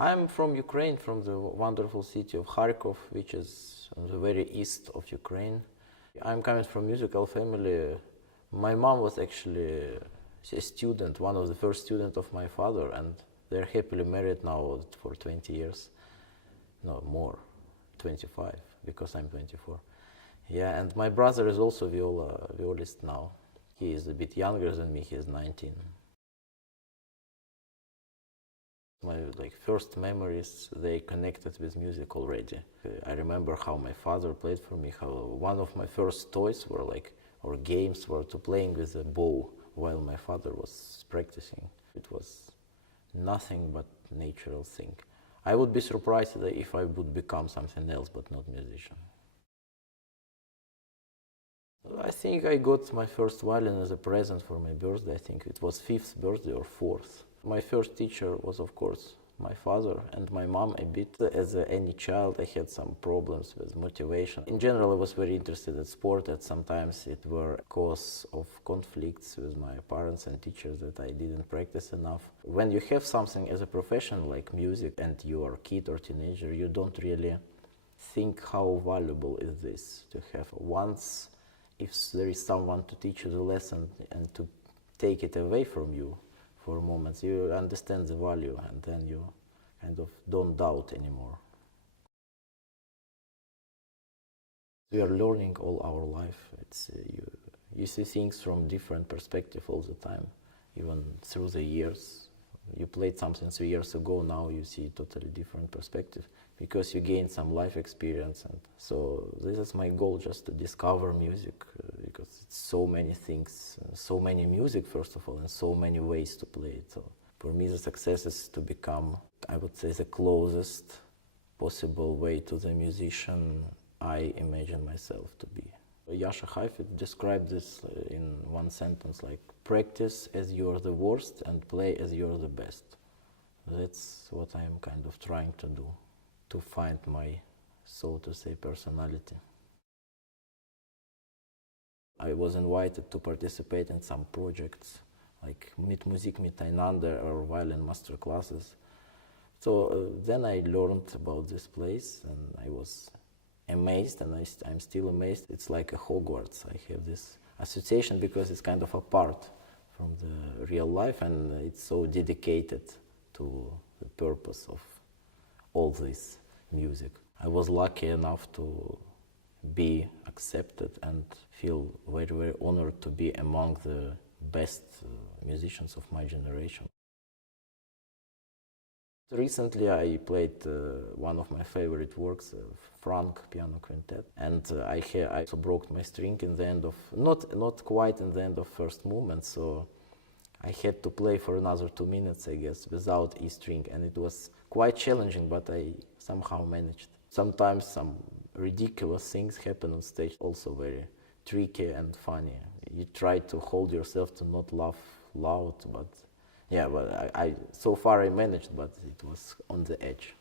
I'm from Ukraine, from the wonderful city of Kharkov, which is on the very east of Ukraine. I'm coming from a musical family. My mom was actually a student, one of the first students of my father, and they're happily married now for 20 years. No, more, 25, because I'm 24. Yeah, and my brother is also violist now. He is a bit younger than me, he is 19. My first memories, they connected with music already. I remember how my father played for me, how one of my first toys were or games were to playing with a bow while my father was practicing. It was nothing but natural thing. I would be surprised if I would become something else but not musician. I think I got my first violin as a present for my birthday. I think it was 5th birthday or 4th. My first teacher was, of course, my father and my mom a bit. As any child, I had some problems with motivation. In general, I was very interested in sport, and sometimes it were cause of conflicts with my parents and teachers that I didn't practice enough. When you have something as a profession like music and you are a kid or teenager, you don't really think how valuable is this to have. Once, if there is someone to teach you the lesson and to take it away from you for moments, you understand the value, and then you kind of don't doubt anymore. We are learning all our life. You see things from different perspectives all the time, even through the years. You played something 3 years ago, now you see totally different perspective because you gain some life experience. And so this is my goal, just to discover music, because it's so many things, so many music first of all, and so many ways to play it. So for me the success is to become, I would say, the closest possible way to the musician I imagine myself to be. Yasha Heifetz described this in one sentence, like, practice as you're the worst and play as you're the best. That's what I am kind of trying to do, to find my, so to say, personality. I was invited to participate in some projects, like Mit Musik miteinander or violin master classes. So then I learned about this place, and I was amazed, and I'm still amazed. It's like a Hogwarts. I have this association because it's kind of apart from the real life, and it's so dedicated to the purpose of all this music. I was lucky enough to be accepted and feel very, very honored to be among the best musicians of my generation. Recently I played one of my favorite works, Franck Piano Quintet, and I also broke my string in the end of, not quite in the end of first movement, so I had to play for another 2 minutes, I guess, without E string, and it was quite challenging, but I somehow managed. Sometimes some ridiculous things happen on stage, also very tricky and funny. You try to hold yourself to not laugh loud, but yeah, but I so far I managed, but it was on the edge.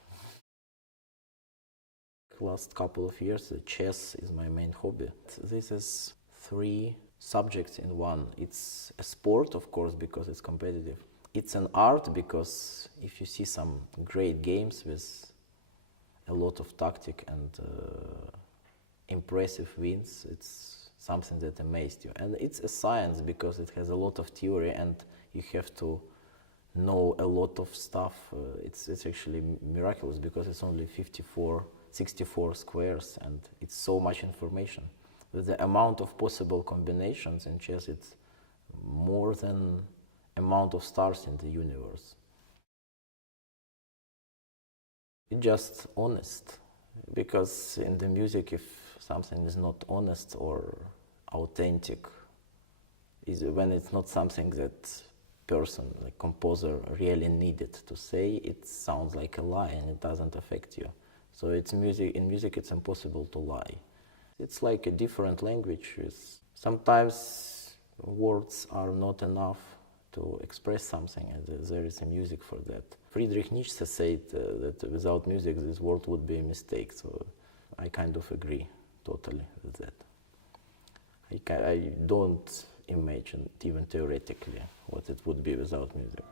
Last couple of years, chess is my main hobby. This is 3 subjects in one. It's a sport, of course, because it's competitive. It's an art, because if you see some great games with a lot of tactic and impressive wins, it's something that amazed you. And it's a science, because it has a lot of theory and you have to know a lot of stuff. It's actually miraculous, because it's only 64 squares, and it's so much information. With the amount of possible combinations in chess, it's more than amount of stars in the universe. It's just honest, because in the music, if something is not honest or authentic, is when it's not something that person, like composer, really needed to say, it sounds like a lie and it doesn't affect you. So it's music. In music, it's impossible to lie. It's like a different language. Sometimes words are not enough to express something, and there is a music for that. Friedrich Nietzsche said that without music, this world would be a mistake. So I kind of agree totally with that. I don't imagine, even theoretically, what it would be without music.